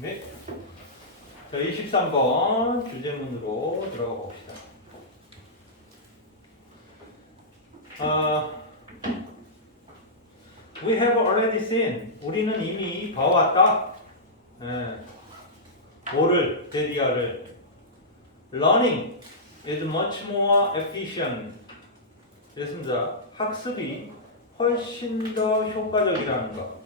네. 자, 23번 주제문으로 들어가 봅시다. We have already seen. 우리는 이미 봐왔다. 뭐를? 데디아를. Learning is much more efficient. 됐습니다. 학습이 훨씬 더 효과적이라는 것.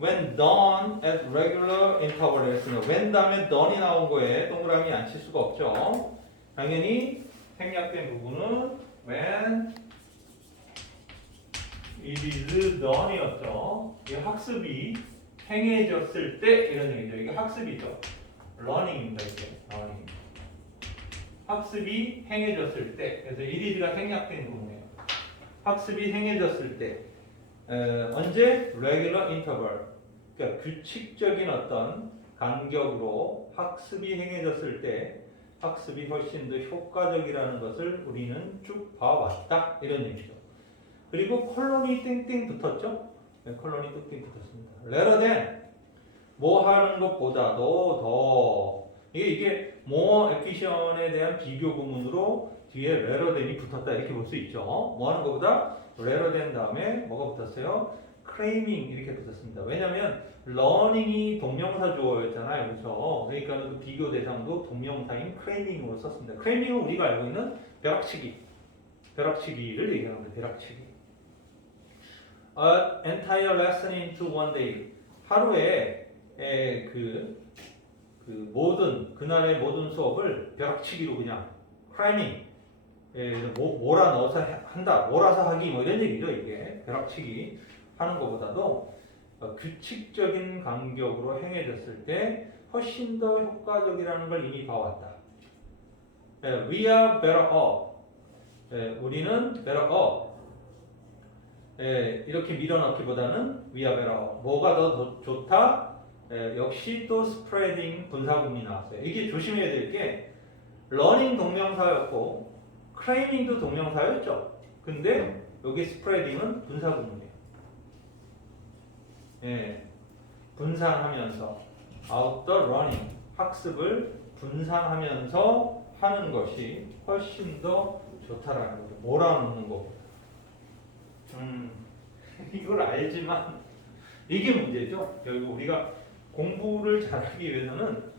When done at regular interval 했으면 when 다음에 done이 나온 거에 동그라미 안 칠 수가 없죠. 당연히 생략된 부분은 when it is done이었죠. 이 학습이 행해졌을 때 이런 얘기죠. 이게 학습이죠. learning입니다. 이게 learning. 학습이 행해졌을 때. 그래서 it is가 생략된 부분이에요. 학습이 행해졌을 때. 언제? regular interval. 그러니까 규칙적인 어떤 간격으로 학습이 행해졌을 때 학습이 훨씬 더 효과적이라는 것을 우리는 쭉 봐왔다. 이런 얘기죠. 그리고 콜론이 땡땡 붙었죠? 네, 콜론이 땡땡 붙었습니다. rather than 뭐 하는 것보다도 더 이게 more efficient에 대한 비교 구문으로 뒤에 rather than이 붙었다 이렇게 볼 수 있죠. 뭐 하는 것보다 rather than 다음에 뭐가 붙었어요? claiming 이렇게 붙었습니다. 왜냐하면 learning이 동명사 주어였잖아요. 그렇죠? 그러니까 그 비교 대상도 동명사인 claiming으로 썼습니다. claiming은 우리가 알고 있는 벼락치기를 얘기하는 거예요. 벼락치기. An entire lesson into one day. 하루에 그날의 모든 수업을 벼락치기로 그냥 cramming 몰아넣어서 한다, 몰아서 하기 뭐 이런 얘기죠. 이게 벼락치기 하는 것보다도 규칙적인 간격으로 행해졌을 때 훨씬 더 효과적이라는 걸 이미 봐왔다. We are better off. 우리는 better off. 이렇게 밀어넣기보다는 we are better off. 뭐가 더 좋다? 역시 또 spreading 분사구문이 나왔어요. 이게 조심해야 될 게 learning 동명사였고 claiming도 동명사였죠. 근데 여기 spreading은 분사구문이에요. 분산하면서 out the running 학습을 분산하면서 하는 것이 훨씬 더 좋다라는 거죠. 몰아넣는 것보다. 이걸 알지만 이게 문제죠. 결국 우리가 공부를 잘하기 위해서는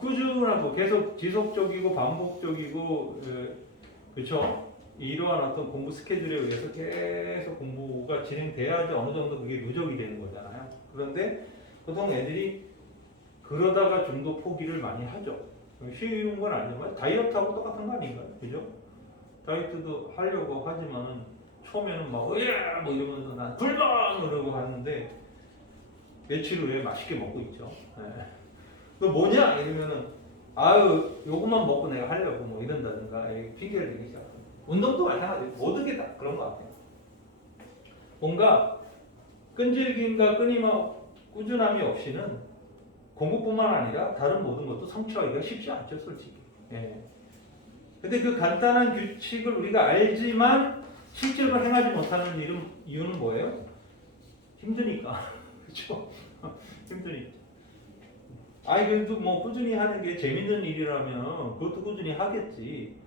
꾸준하고 계속 지속적이고 반복적이고 그렇죠. 이러한 어떤 공부 스케줄에 의해서 계속 공부가 진행돼야지 어느 정도 그게 누적이 되는 거잖아요. 그런데 보통 애들이 그러다가 중도 포기를 많이 하죠. 쉬운 건 아니지만 다이어트하고 똑같은 거 아닌가요? 그죠? 다이어트도 하려고 하지만은 처음에는 막 으야 뭐 이러면서 난 굶어 이러고 하는데 며칠 후에 맛있게 먹고 있죠. 너 뭐냐 이러면은 아유 요것만 먹고 내가 하려고 뭐 이런다든가 핑계를 대기 시작. 운동도 마찬가지예요. 모든 게 다 그런 것 같아요. 뭔가 끈질김과 끊임과 꾸준함이 없이는 공부뿐만 아니라 다른 모든 것도 성취하기가 쉽지 않죠, 솔직히. 근데 그 간단한 규칙을 우리가 알지만 실제로 행하지 못하는 이유는 뭐예요? 힘드니까. 그렇죠? 힘드니까. 그래도 뭐 꾸준히 하는 게 재밌는 일이라면 그것도 꾸준히 하겠지.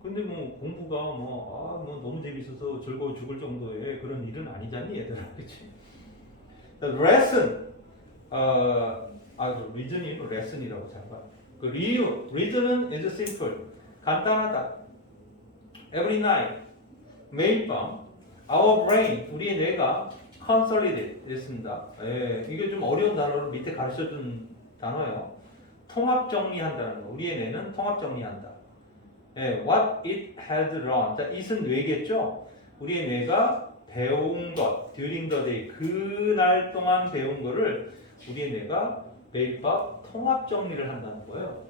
근데 뭐 공부가 뭐 너무 재밌어서 즐거워 죽을 정도의 그런 일은 아니잖니 얘들아, 그렇지? lesson, reason이 lesson이라고 잘 봐. 그 reason은 is simple, 간단하다. Every night, 매일 밤, our brain, 우리의 뇌가 consolidate 됐습니다. 이게 좀 어려운 단어를 밑에 가르쳐준 단어예요. 통합 정리한다는 거. 우리의 뇌는 통합 정리한다. What it has learned. 자, it은 뇌겠죠? 우리의 뇌가 배운 것, during the day, 그날 동안 배운 거를 우리의 뇌가 매일 밤 통합 정리를 한다는 거예요.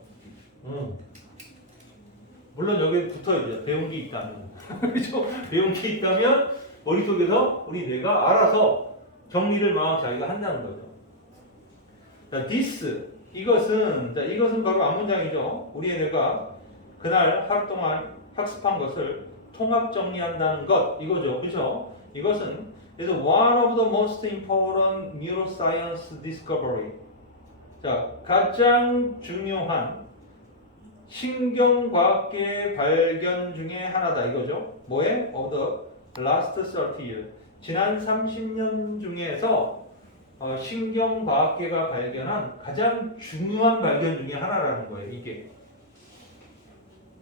물론 여기 붙어야죠. 배운 게 있다면. 그렇죠? 배운 게 있다면 머릿속에서 우리 뇌가 알아서 정리를 막 자기가 한다는 거죠. 자, this, 이것은 바로 앞문장이죠. 우리의 뇌가 그날 하루 동안 학습한 것을 통합 정리한다는 것 이거죠. 그죠? 이것은 is one of the most important neuroscience discovery. 자, 가장 중요한 신경과학계 발견 중에 하나다 이거죠. 뭐에? Of the last 30 years. 지난 30년 중에서 신경과학계가 발견한 가장 중요한 발견 중에 하나라는 거예요. 이게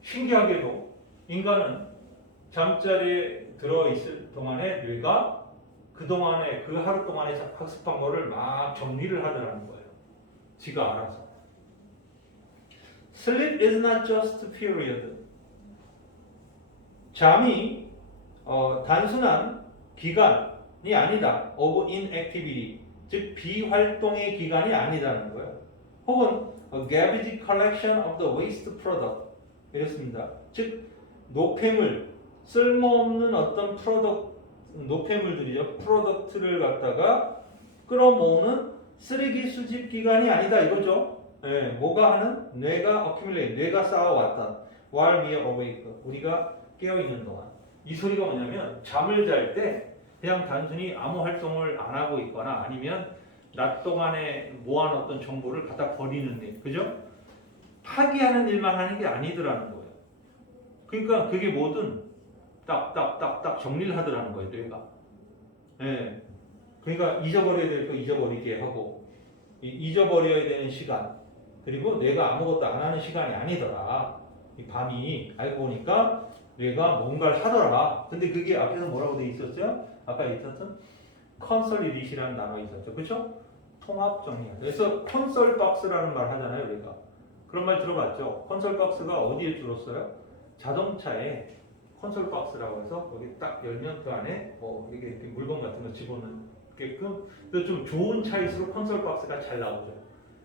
신기하게도 인간은 잠자리에 들어있을 동안에 뇌가 그동안에 그 하루 동안에 학습한 거를 막 정리를 하더라는 거예요. 지가 알아서. Sleep is not just period. 잠이 단순한 기간이 아니다. of inactivity. 즉 비활동의 기간이 아니다는 거예요. 혹은 a garbage collection of the waste product. 이렇습니다. 즉 노폐물, 쓸모없는 어떤 노폐물들이죠. 프로덕트를 갖다가 끌어모으는 쓰레기 수집 기간이 아니다 이거죠. 예, 뭐가 하는? 뇌가 accumulate, 뇌가 쌓아왔던 while we are awake, 우리가 깨어있는 동안. 이 소리가 뭐냐면 잠을 잘 때 그냥 단순히 아무 활동을 안 하고 있거나 아니면 낮 동안에 모아놓던 정보를 갖다 버리는 일, 그죠? 파기하는 일만 하는 게 아니더라는 거예요. 그러니까 그게 뭐든 딱딱딱딱 정리를 하더라는 거예요, 뇌가. 예. 그러니까 잊어버려야 될 거 잊어버리게 하고 잊어버려야 되는 시간 그리고 뇌가 아무것도 안 하는 시간이 아니더라. 이 밤이 알고 보니까 뇌가 뭔가를 하더라. 근데 그게 앞에서 뭐라고 돼 있었죠? 아까 있었던 컨설리디시라는 단어 있었죠. 그렇죠? 통합 정리. 그래서 콘솔 박스라는 말 하잖아요, 우리가. 그런 말 들어봤죠? 콘솔 박스가 어디에 주로 써요? 자동차에 콘솔 박스라고 해서 거기 딱 열면 그 안에 뭐 이렇게 물건 같은 거 집어넣게끔 좀 좋은 차일수록 콘솔 박스가 잘 나오죠.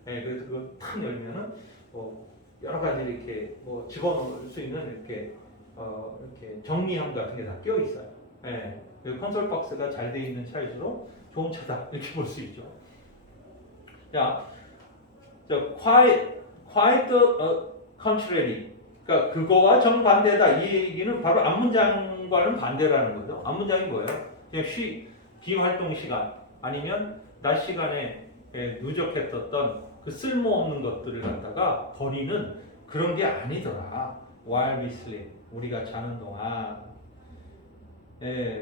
예, 그래서 그거 탁 열면은 뭐 여러 가지 이렇게 뭐 집어넣을 수 있는 이렇게 이렇게 정리함 같은 게 다 끼어 있어요. 예, 그 콘솔 박스가 잘 돼 있는 차일수록 좋은 차다 이렇게 볼 수 있죠. 자, quiet contrary. 그러니까 그거와 정반대다. 이 얘기는 바로 앞문장과는 반대라는 거죠. 앞문장이 뭐예요? 그냥 비활동 시간 아니면 낮 시간에 누적했었던 그 쓸모없는 것들을 갖다가 버리는 그런 게 아니더라. While we sleep. 우리가 자는 동안.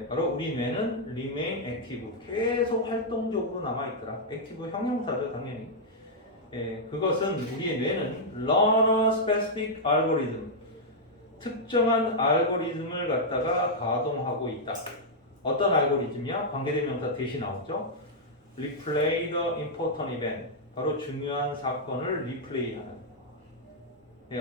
바로 우리 뇌는 remain active. 계속 활동적으로 남아있더라. active 형용사죠, 당연히. 그것은 우리의 뇌는 learner specific algorithm. 특정한 알고리즘을 갖다가 가동하고 있다. 어떤 알고리즘이야? 관계대명사 대신 나오죠. replay the important event. 바로 중요한 사건을 리플레이하는.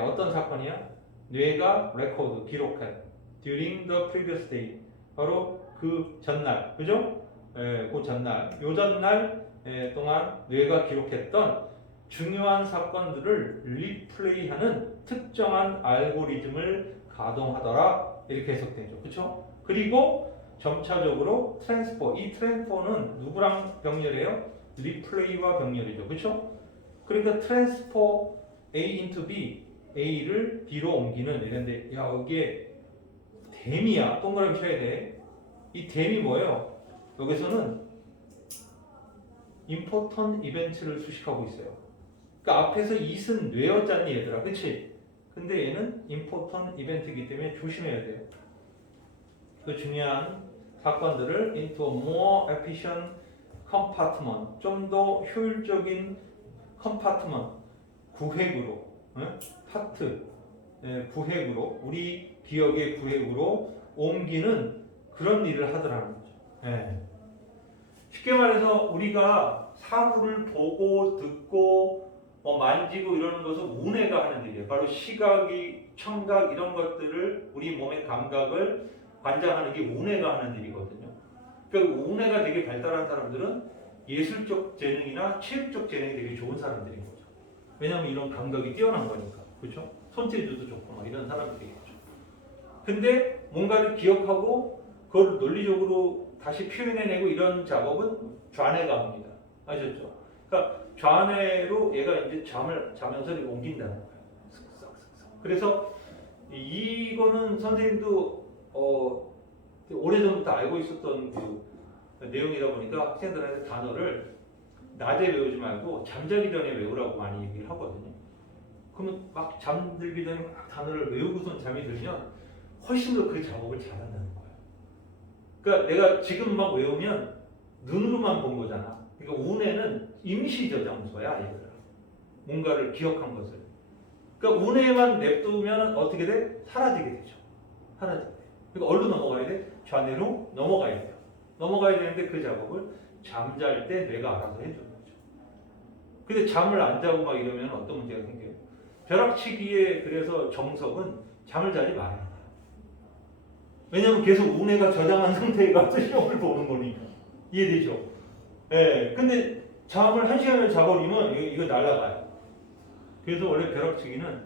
어떤 사건이야? 뇌가 레코드, 기록한 during the previous day. 바로 그 전날, 그죠? 그 전날, 요 전날 동안 뇌가 기록했던 중요한 사건들을 리플레이하는 특정한 알고리즘을 가동하더라. 이렇게 해석되죠. 그렇죠? 그리고 점차적으로 트랜스포. 이 트랜스포는 누구랑 병렬해요? 리플레이와 병렬이죠. 그렇죠? 그러니까 트랜스포 A into B, A를 B로 옮기는 이런데 야, 여기에 댐이야. 동그라미 쳐야 돼. 이 댐이 뭐예요? 여기서는 important 이벤트를 수식하고 있어요. 그러니까 앞에서 it은 뇌였잖니 얘들아, 그치? 근데 얘는 important 이벤트이기 때문에 조심해야 돼요. 그 중요한 사건들을 into a more efficient compartment, 좀 더 효율적인 compartment, 구획으로, 파트, 구획으로, 우리 기억의 구획으로 옮기는 그런 일을 하더라는 거죠. 쉽게 말해서 우리가 사물을 보고 듣고 만지고 이러는 것은 우뇌가 하는 일이에요. 바로 시각이, 청각 이런 것들을 우리 몸의 감각을 관장하는 게 우뇌가 하는 일이거든요. 그러니까 우뇌가 되게 발달한 사람들은 예술적 재능이나 체육적 재능이 되게 좋은 사람들인 거죠. 왜냐하면 이런 감각이 뛰어난 거니까. 그렇죠? 손재주도 좋고 막 이런 사람들이겠죠. 근데 뭔가를 기억하고 그걸 논리적으로 다시 표현해내고 이런 작업은 좌뇌가 합니다. 아셨죠? 그러니까 좌뇌로 얘가 이제 자면서 옮긴다는 거예요. 쓱싹쓱싹. 그래서 이거는 선생님도 오래전부터 알고 있었던 그 내용이다 보니까 학생들한테 단어를 낮에 외우지 말고 잠자기 전에 외우라고 많이 얘기를 하거든요. 그러면 막 잠들기 전에 막 단어를 외우고선 잠이 들면 훨씬 더 그 작업을 잘한다는 거예요. 그러니까 내가 지금 막 외우면 눈으로만 본 거잖아. 그러니까 운에는 임시 저장소야, 얘들아. 뭔가를 기억한 것을. 그러니까 운에만 냅두면 어떻게 돼? 사라지게 되죠. 사라지게 돼. 그러니까 얼른 넘어가야 돼? 좌뇌로 넘어가야 돼요. 넘어가야 되는데 그 작업을 잠잘 때 뇌가 알아서 해주는 거죠. 근데 잠을 안 자고 막 이러면 어떤 문제가 생겨요? 벼락치기의 그래서 정석은 잠을 자지 말아야 돼요. 왜냐면 계속 운해가 저장한 상태에 가서 시험을 보는 거니까. 이해되죠? 예. 근데 잠을 1시간을 자버리면 이거 날아가요. 그래서 원래 벼락치기는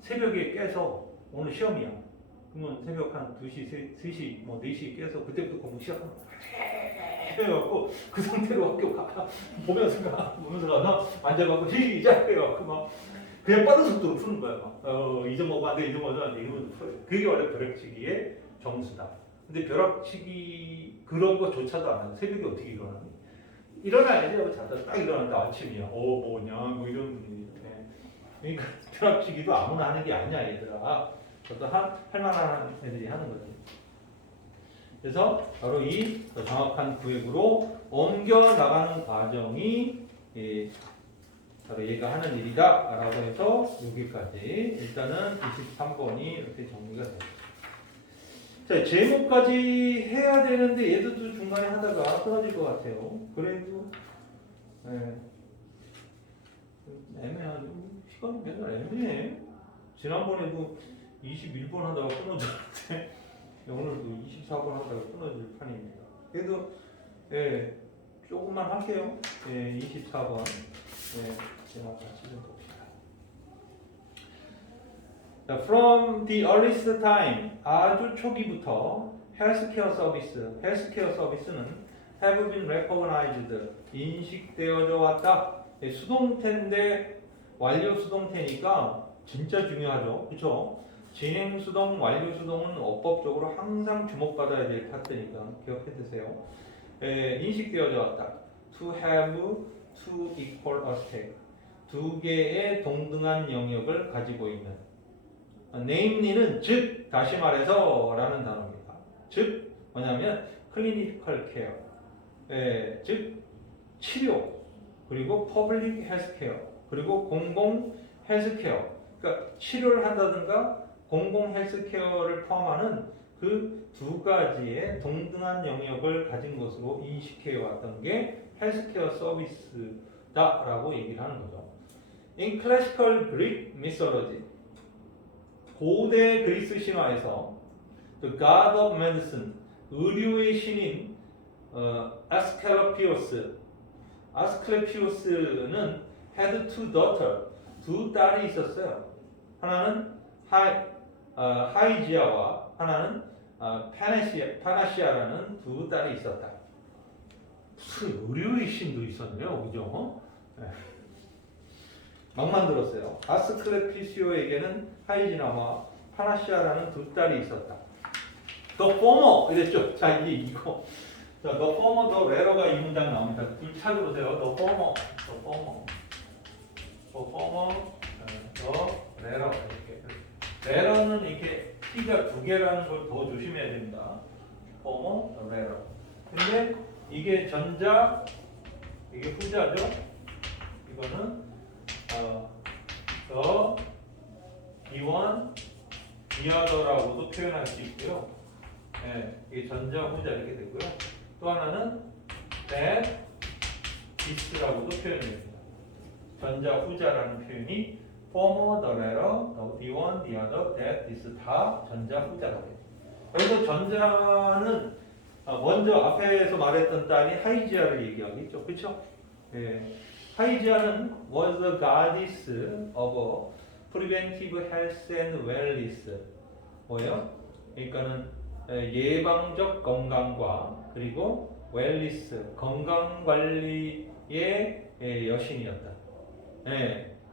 새벽에 깨서 오늘 시험이야. 그러면 새벽 한 2시, 3시, 뭐 4시 깨서 그때부터 공부 시작하는 거야. 해갖고 그 상태로 학교 가. 보면서 가. 앉아갖고 시작해갖고 막 그냥 빠른 속도로 푸는 거야. 막. 잊어먹으면 안 돼, 잊어먹으면 안 돼. 이러면서 풀어요. 그게 원래 벼락치기의 정수다. 근데 벼락치기 그런 거조차도 안 하고 새벽에 어떻게 일어나니? 일어나야지. 자다 딱 일어났는데 아침이야. 뭐냐? 뭐 이런 분위기. 그러니까 벼락치기도 아무나 하는 게 아니야, 얘들아. 어떤 할 만한 애들이 하는 거지. 그래서 바로 이 정확한 구획으로 옮겨 나가는 과정이 바로 얘가 하는 일이다라고 해서 여기까지 일단은 23번이 이렇게 정리가 됩니다. 자, 제목까지 해야 되는데 얘도 중간에 하다가 떨어질 것 같아요. 그래도 애매하죠. 시간이 맨날 애매해. 지난번에도 21번 하다가 끊어졌는데 오늘도 24번 하다가 끊어질 판입니다. 그래도 조금만 할게요. 24번 제가 같이 좀 봅시다. From the earliest time, 아주 초기부터 헬스케어 서비스는 have been recognized, 인식되어져 왔다. 수동태인데 완료 수동태니까 진짜 중요하죠. 그렇죠? 진행 수동, 완료 수동은 어법적으로 항상 주목받아야 될 파트니까 기억해 두세요. 인식되어져 왔다. To have two equal aspect. 두 개의 동등한 영역을 가지고 있는. Namely는 즉, 다시 말해서 라는 단어입니다. 즉, 뭐냐면 clinical care. 즉, 치료. 그리고 public health care. 그리고 공공 헬스케어. 그러니까 치료를 한다든가 공공 헬스케어를 포함하는 그 두 가지의 동등한 영역을 가진 것으로 인식해 왔던 게 헬스케어 서비스다라고 얘기를 하는 거죠. In classical Greek mythology, 고대 그리스 신화에서 the god of medicine, 의료의 신인 아스클레피오스는 had two daughters, 두 딸이 있었어요. 하나는 하이지아와 하나는 파나시아라는 두 딸이 있었다. 무슨 의료의 신도 있었네요, 그죠? 막 만들었어요. 아스클레피시오에게는 하이지나와 파나시아라는 두 딸이 있었다. The former 이랬죠. 자, 이거. 자, the former, the latter가 이 문장 나옵니다. 둘 찾아보세요. The former, the latter 이렇게. latter는 이렇게 T가 두 개라는 걸 더 조심해야 됩니다. former, the latter. 근데 이게 전자, 이게 후자죠. 이거는 the other라고도 표현할 수 있고요. 이게 전자, 후자 이렇게 되고요. 또 하나는 that, this라고도 표현됩니다. 전자, 후자라는 표현이 former, the latter, the one, the other, that, this 다 전자, 후자가 돼요. 여기서 전자는 먼저 앞에서 말했던 딸이 하이지아를 얘기하겠죠, 그렇죠? 하이지아는 was the goddess of preventive health and wellness. 뭐예요? 그러니까는 예방적 건강과 그리고 웰리스 건강 관리의 여신이었다.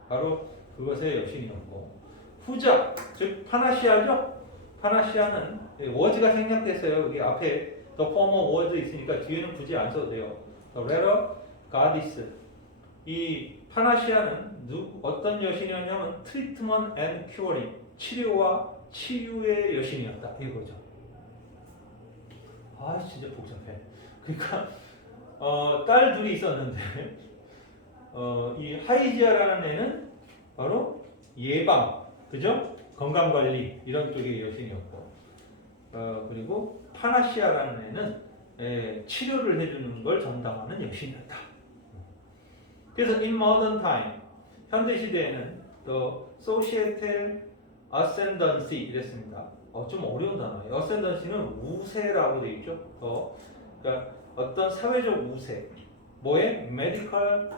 바로 그것의 여신이었고 후자 즉 파나시아죠. 파나시아는 워즈가 생략됐어요. 여기 앞에 the form of words 있으니까 뒤에는 굳이 안 써도 돼요. the latter goddess. 이 파나시아는 어떤 여신이었냐면 treatment and curing. 치료와 치유의 여신이었다. 이거죠. 아, 진짜 복잡해. 그러니까 딸 둘이 있었는데 이 하이지아라는 애는 바로 예방, 그죠? 건강관리 이런 쪽의 여신이었고 그리고 파나시아라는 애는 치료를 해주는 걸 전담하는 여신이었다. 그래서 in modern time, 현대 시대에는 the societal ascendancy 이랬습니다. 좀 어려운 단어예요. ascendancy는 우세라고 되어 있죠. 그러니까 어떤 사회적 우세, 뭐의 medical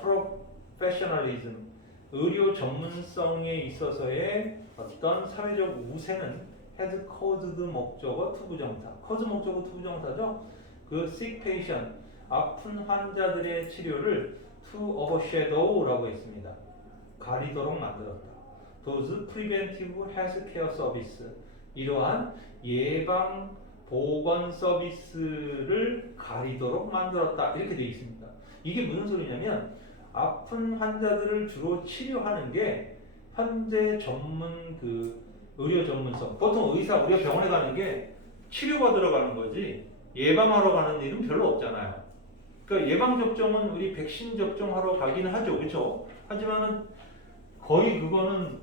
professionalism, 의료 전문성에 있어서의 어떤 사회적 우세는 had caused 목적어 투부정사, cause 목적어 투부정사죠. 그 sick patient, 아픈 환자들의 치료를 to overshadow라고 했습니다. 가리도록 만들었다. those preventive healthcare service, 이러한 예방 보건 서비스를 가리도록 만들었다. 이렇게 되어 있습니다. 이게 무슨 소리냐면 아픈 환자들을 주로 치료하는 게 현재 전문 의료 전문성. 보통 의사 우리가 병원에 가는 게 치료받으러 가는 거지 예방하러 가는 일은 별로 없잖아요. 그러니까 예방 접종은 우리 백신 접종하러 가기는 하죠, 그렇죠? 하지만은 거의 그거는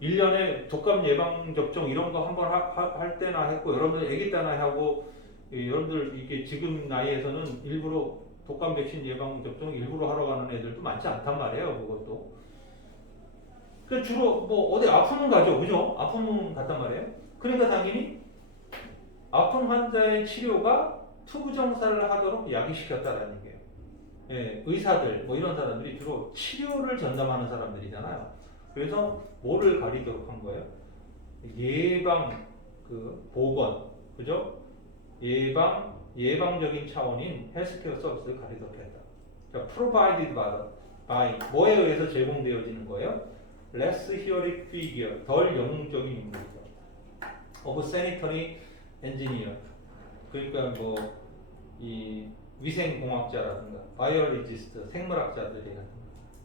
1년에 독감 예방 접종 이런 거 한번 할 때나 했고 여러분들 아기 때나 하고 여러분들 이게 지금 나이에서는 일부러 독감 백신 예방 접종 일부러 하러 가는 애들도 많지 않단 말이에요. 그것도. 그 주로 뭐 어디 아프면 가죠, 그죠? 아프면 갔단 말이에요. 그러니까 당연히 아픈 환자의 치료가 투부정사를 하도록 야기시켰다라는 얘기예요. 예, 의사들 뭐 이런 사람들이 주로 치료를 전담하는 사람들이잖아요. 그래서 뭐를 가리도록 한 거예요? 예방, 보건, 그죠? 예방적인 차원인 헬스케어 서비스를 가리도록 했다. 자, provided by 뭐에 의해서 제공되어지는 거예요? less heroic figure, 덜 영웅적인 인물이죠. of sanitary engineer, 그러니까 뭐 이 위생공학자라든가 biologist, 생물학자들이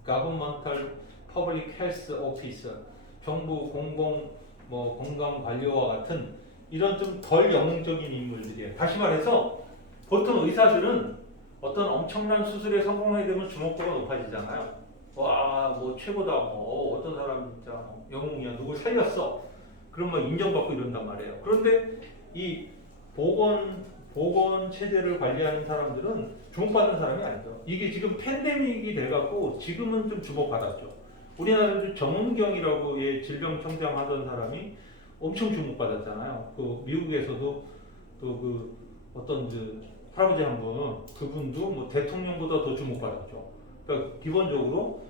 governmental public health officer, 정부 공공 뭐 건강관료와 같은 이런 좀 덜 영웅적인 인물들이에요. 다시 말해서 보통 의사들은 어떤 엄청난 수술에 성공하게 되면 주목도가 높아지잖아요. 와, 뭐 최고다. 뭐 어떤 사람 진짜 영웅이야. 누굴 살렸어. 그러면 인정받고 이런단 말이에요. 그런데 이 보건 체제를 관리하는 사람들은 주목받는 사람이 아니죠. 이게 지금 팬데믹이 돼갖고 지금은 좀 주목받았죠. 우리나라도 정은경이라고 질병청장 하던 사람이 엄청 주목받았잖아요. 미국에서도 또 어떤 할아버지 한 분, 그분도 뭐 대통령보다 더 주목받았죠. 그러니까 기본적으로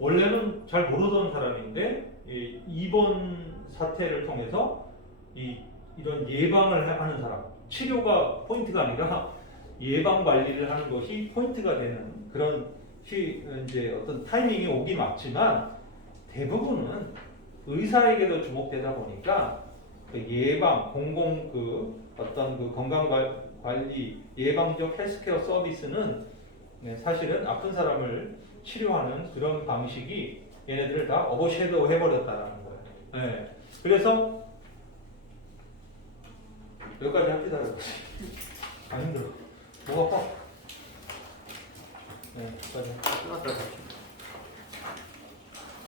원래는 잘 모르던 사람인데 이번 사태를 통해서 이런 예방을 하는 사람, 치료가 포인트가 아니라 예방 관리를 하는 것이 포인트가 되는 그런 이제 어떤 타이밍이 오기 맞지만 대부분은 의사에게도 주목되다 보니까 예방, 어떤 건강 관리, 예방적 헬스케어 서비스는 사실은 아픈 사람을 치료하는 그런 방식이 얘네들을 다 오버섀도우 해버렸다라는 거예요. 네. 그래서 여기까지 합시다. 안 힘들어. 뭐가 아파? 네, 여기까지. 끝났다.